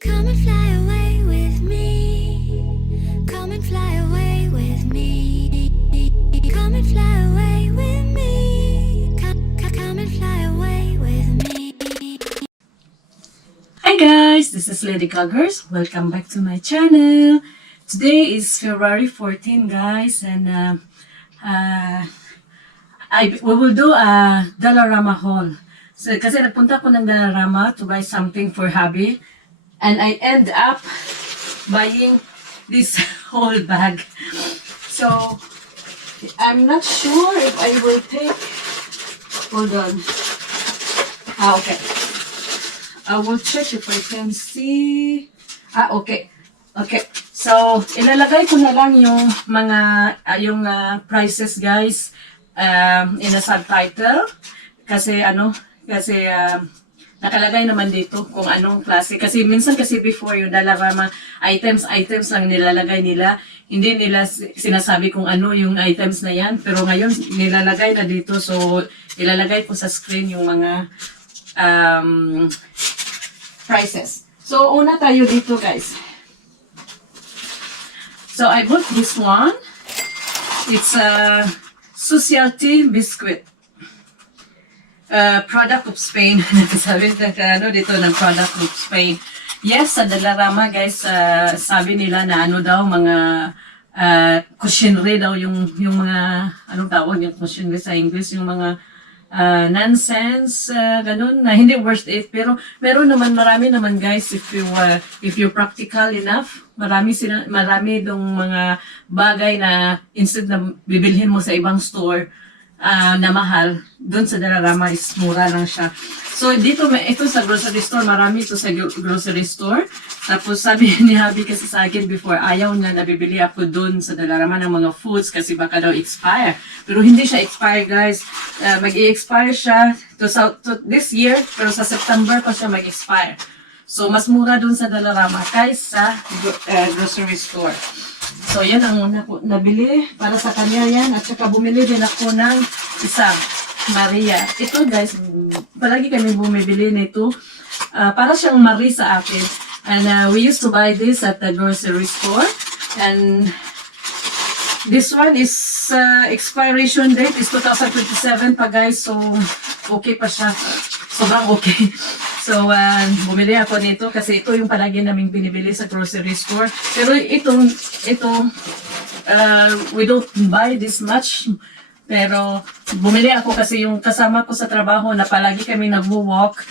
Come and fly away with me. Come and fly away with me. Come and fly away with me. Come and fly away with me. Hi guys, this is Lady Coggers. Welcome back to my channel. Today is February 14, guys, and we will do a Dollarama haul. So, kasi nagpunta ko ng Dollarama to buy something for hubby, and I end up buying this whole bag. So, I'm not sure if I will take. Hold on. Okay. I will check if I can see. Okay. Okay. So, ilalagay ko na lang yung mga prices, guys, in a subtitle. Kasi nakalagay naman dito kung anong klase. Kasi minsan before yung Dollarama items lang nilalagay nila. Hindi nila sinasabi kung ano yung items na yan. Pero ngayon, nilalagay na dito. So, ilalagay ko sa screen yung mga prices. So, una tayo dito, guys. So, I bought this one. It's a Socialty biscuit. Product of Spain. Sabi dito ng product of Spain. Yes, sa Dollarama, guys, sabi nila na daw, mga cuisine daw yung mga, anong tawag yung cuisine sa English, yung mga nonsense, ganun, na hindi worth it. Pero marami naman, guys, if you're practical enough, marami dong mga bagay na instead na bibilhin mo sa ibang store na mahal, doon sa Dollarama is mura lang siya. So dito, ito sa grocery store, marami ito sa grocery store. Tapos sabi ni Habi kasi sa akin before, ayaw niya na bibili ako doon sa Dollarama ng mga foods kasi baka daw expire. Pero hindi siya expire, guys. Mag-i-expire siya to this year, pero sa September pa siya mag-expire. So mas mura doon sa Dollarama kaysa grocery store. So yan ang una ko nabili para sa kanya yan. At saka bumili din ako ng isang Maria. Ito, guys, palagi kami bumibili nito. Para siyang Marie sa akin. And we used to buy this at the grocery store. And this one is expiration date is 2027 pa, guys. So okay pa siya. Sobrang okay. So, bumili ako nito kasi ito yung palagi naming binibili sa grocery store. Pero we don't buy this much. Pero, bumili ako kasi yung kasama ko sa trabaho na palagi kami nagwo-walk.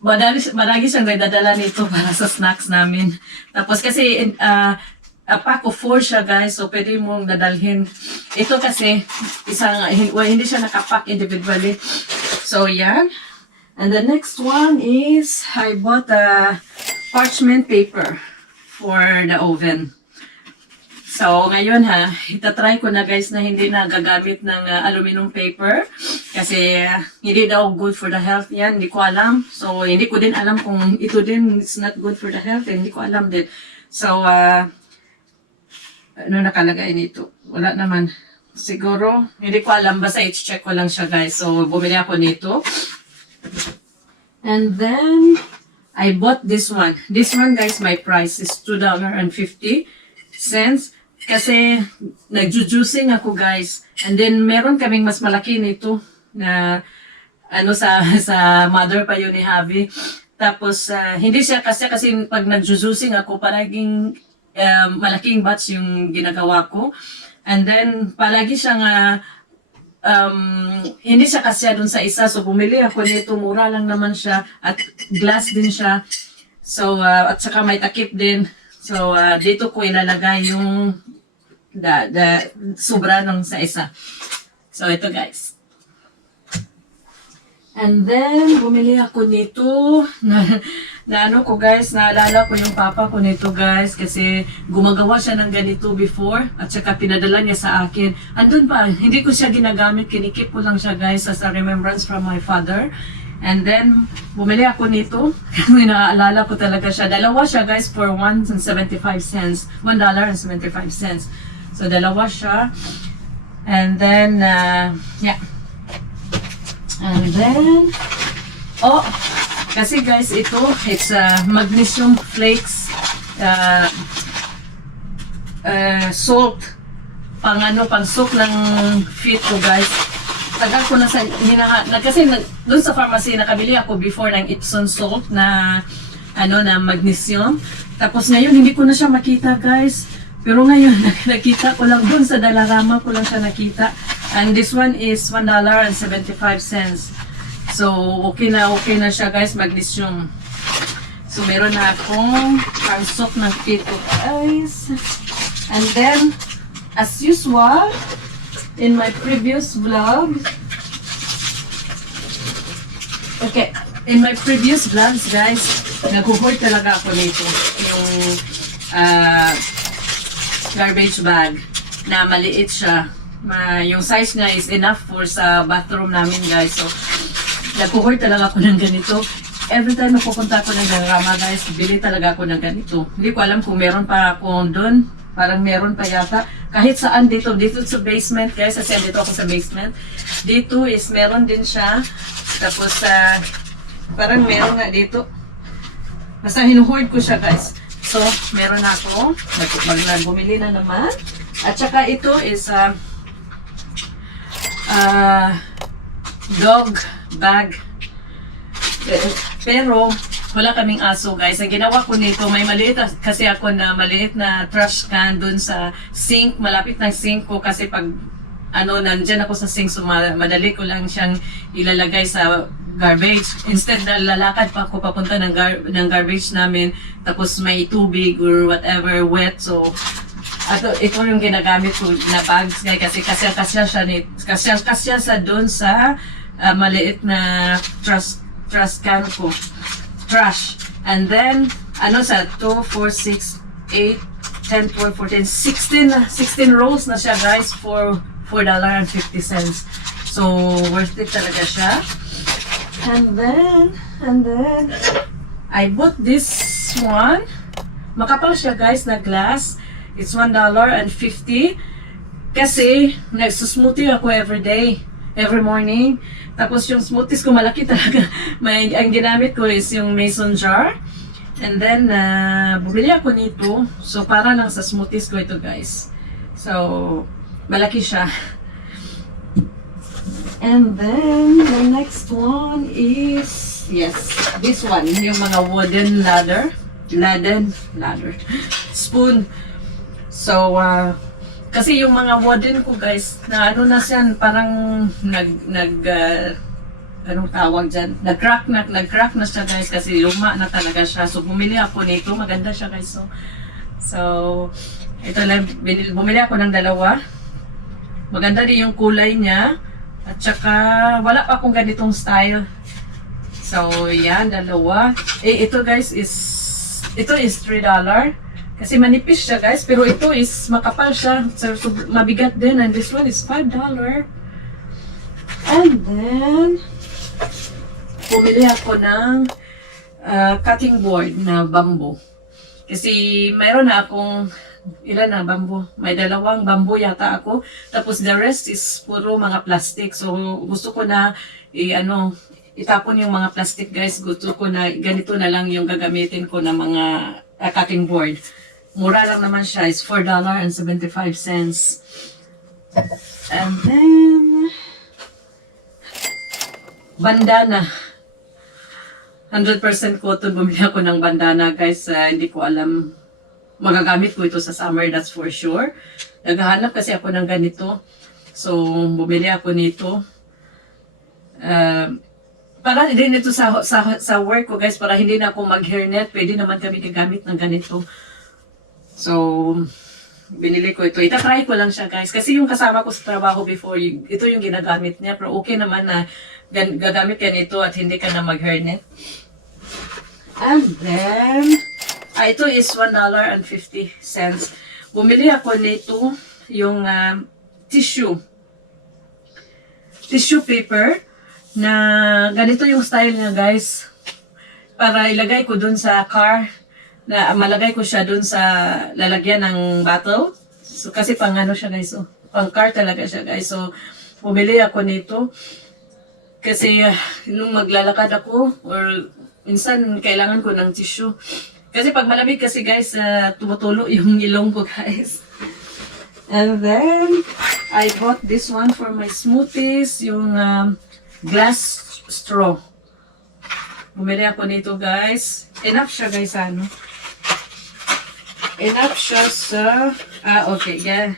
Marami siyang nadadala nito para sa snacks namin. Tapos kasi, a pack of 4 siya, guys. So, pwede mong dadalhin. Ito kasi, hindi siya nakapack individually. So, yan. And the next one is, I bought a parchment paper for the oven. So, ngayon itatry ko na, guys, na hindi na gagamit ng aluminum paper. Kasi hindi daw good for the health yan. Hindi ko alam. So, hindi ko din alam kung ito din is not good for the health. Hindi ko alam din. So, ano nakalagay nito? Wala naman. Siguro, hindi ko alam. Basta i-check ko lang siya, guys. So, bumili ako nito. And then, I bought this one. This one, guys, my price is $2.50. Kasi, nagjujuicing ako, guys. And then, meron kaming mas malaki nito na, sa mother pa yun ni Javi. Tapos, hindi siya kasi pag nagjujuicing ako, palaging malaking batch yung ginagawa ko. And then, palagi siyang, hindi siya kasya dun sa isa. So, bumili ako nito. Mura lang naman siya. At glass din siya. So, at saka may takip din. So, dito ko ilalagay yung sobra nung sa isa. So, ito, guys. And then, bumili ako nito. Guys, naalala ko yung papa ko nito, guys, kasi gumagawa siya ng ganito before, at saka pinadala niya sa akin. Andun pa, hindi ko siya ginagamit, kinikip ko lang siya, guys, as a remembrance from my father. And then, bumili ako nito, kasi naaalala ko talaga siya. Dalawa siya, guys, for $1.75. So, dalawa siya. And then, yeah. And then, Kasi guys, it's magnesium flakes, salt, pang soak ng feet ko guys. Tagal ko na sa kasi doon sa pharmacy nakabili ako before ng Epsom salt na na magnesium. Tapos ngayon hindi ko na siya makita guys. Pero ngayon nakita ko lang doon sa Dalarama ko lang siya nakita. And this one is $1.75. So okay na siya guys, magnesium. So meron na akong pang-soak ng feet ko guys. And then as usual, in my previous vlog, guys, naghuhult talaga ako nito. Yung garbage bag na maliit siya. Yung size niya is enough for sa bathroom namin guys. So, naghuhult talaga ako ng ganito. Every time na pupunta ako ng Dalarama guys, bili talaga ako ng ganito. Hindi ko alam kung meron pa ako doon. Parang meron pa yata. Kahit saan dito sa basement guys, kasi dito ako sa basement. Dito is meron din siya. Tapos parang meron nga dito. Basta hinuhold ko siya guys. So, meron ako. Bumili na naman. At saka ito is dog bag. Pero wala kaming aso guys. Ang ginawa ko nito, may maliit kasi ako na maliit na trash can dun sa sink, malapit ng sink ko kasi pag nandyan ako sa sink, so madali ko lang siyang ilalagay sa garbage. Instead na lalakad pa ako papunta ng garbage namin, tapos may tubig or whatever wet. So ito yung ginagamit ko na bags guys, kasi kasya sa doon sa maliit na trash can ko. Trash. And then, sa 2, 4, 6, 8, 10, 12, 14, 16 rolls na siya guys for $4.50. So, worth it talaga siya. And then, I bought this one. Makapal siya guys na glass. It's $1.50. Kasi, nagsusmoothie ako every morning. Tapos yung smoothies ko malaki talaga. Ang ginamit ko is yung mason jar. And then, bumili ako nito. So, para lang sa smoothies ko ito guys. So, malaki siya. And then, the next one is, yes, this one. Yung mga wooden ladder. Spoon. So, kasi yung mga wooden ko guys, na na siya, parang anong tawag dyan? Nag-crack na siya guys, kasi luma na talaga siya. So, bumili ako nito. Maganda siya guys. So ito lang, bumili ako ng dalawa. Maganda din yung kulay niya. At saka, wala pa akong ganitong style. So, yan, dalawa. Ito guys ito is $3. Kasi manipis siya guys, pero ito is makapal siya. So mabigat din. And this one is $5. And then, bumili ako ng cutting board na bamboo. Kasi mayroon na akong ilan na bamboo. May 2 bamboo yata ako. Tapos the rest is puro mga plastic. So gusto ko na itapon yung mga plastic guys. Gusto ko na ganito na lang yung gagamitin ko na mga cutting board. Mura lang naman siya. It's $4.75. And then, bandana. 100% cotton. Bumili ako ng bandana, guys. Hindi ko alam. Magagamit ko ito sa summer, that's for sure. Naghahanap kasi ako ng ganito. So, bumili ako nito. Para din ito sa work ko, guys. Para hindi na ako mag-hairnet. Pwede naman kami gagamit ng ganito. So, binili ko ito. Itatry ko lang siya guys. Kasi yung kasama ko sa trabaho before, ito yung ginagamit niya. Pero okay naman na gagamit ka nito at hindi ka na mag-hairnet. And then, ito is $1.50. Bumili ako nito yung tissue paper na ganito yung style niya guys. Para ilagay ko dun sa car. Na malagay ko siya dun sa lalagyan ng bottle. So, kasi pang siya guys. So, pang car talaga siya guys. So, bumili ako nito. Kasi nung maglalakad ako or minsan kailangan ko ng tissue. Kasi pag malamig kasi guys, tumutulo yung ilong ko guys. And then, I bought this one for my smoothies, yung glass straw. Bumili ako nito guys. Enough siya guys, ano? Enough siya sa... okay, yeah.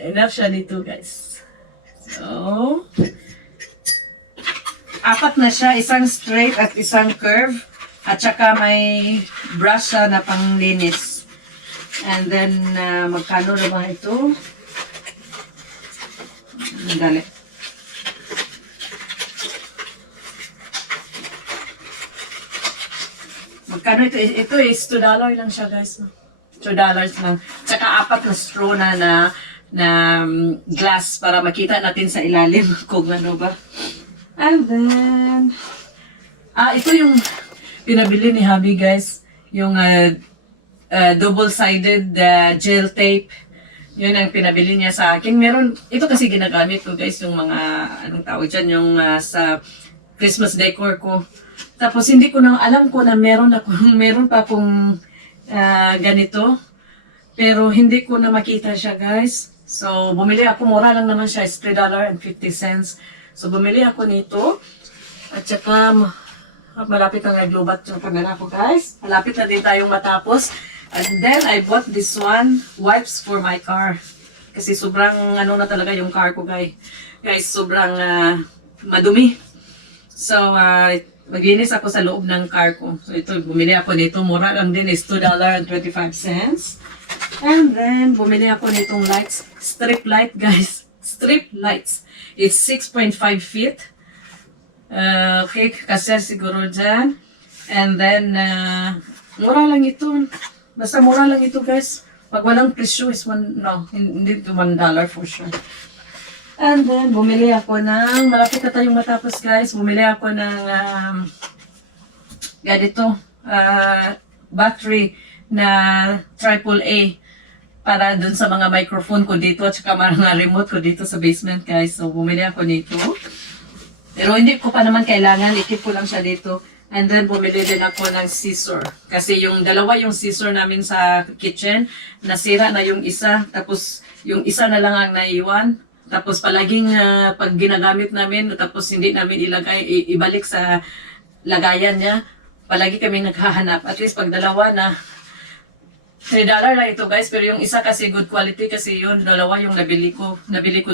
Enough siya dito guys. So, 4 na siya, isang straight at isang curve. At saka may brush siya na panglinis. And then, magkano naman ito? Dali. Magkano ito? Ito is $2 lang siya guys. $2 lang. Tsaka 4 na straw na glass para makita natin sa ilalim kung ano ba. And then, ito yung pinabili ni Habi guys. Yung double-sided gel tape. Yun ang pinabili niya sa akin. Meron, ito kasi ginagamit ko guys, yung mga, anong tawag dyan, yung sa Christmas decor ko. Tapos hindi ko na, alam ko na meron pa akong ganito. Pero hindi ko na makita siya guys. So, bumili ako, mura lang naman siya, is $3.50. So, bumili ako nito. At saka, malapit ang naglubat yung camera ko guys. Malapit na din tayong matapos. And then, I bought this one, wipes for my car. Kasi sobrang, ano na talaga yung car ko guys. Guys, sobrang madumi. So, maglinis ako sa loob ng car ko. So, ito, bumili ako nito. Mura lang din is $2.25. And then, bumili ako nitong lights. Strip light, guys. Strip lights. It's 6.5 feet. Okay, kasi siguro dyan. And then, mura lang ito. Basta mura lang ito, guys. Pag walang presyo is hindi $1 for sure. And then, bumili ako ng, malapit na tayong matapos, guys. Bumili ako ng, ganito, battery na AAA para dun sa mga microphone ko dito at saka mga remote ko dito sa basement, guys. So, bumili ako nito. Pero hindi ko pa naman kailangan. Ikip ko lang siya dito. And then, bumili din ako ng scissor. Kasi yung dalawa yung scissor namin sa kitchen, nasira na yung isa. Tapos, yung isa na lang ang naiwan. Tapos, palaging pag ginagamit namin, tapos hindi namin ibalik sa lagayan niya, palagi kami naghahanap. At least, pag dalawa na, $3 lang ito guys, pero yung isa kasi good quality kasi yun, dalawa yung nabili ko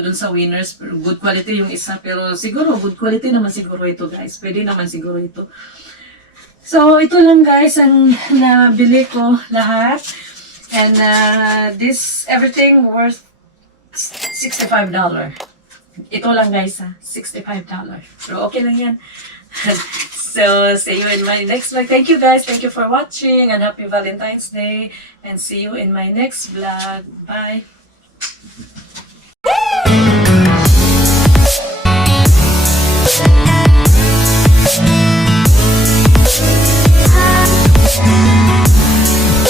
dun sa Winners, pero good quality yung isa, pero siguro good quality naman siguro ito guys, pwede naman siguro ito. So ito lang guys ang nabili ko lahat, and this everything worth $65. Ito lang guys $65, pero okay lang yan. So, see you in my next vlog. Thank you guys. Thank you for watching and happy Valentine's Day. And see you in my next vlog. Bye.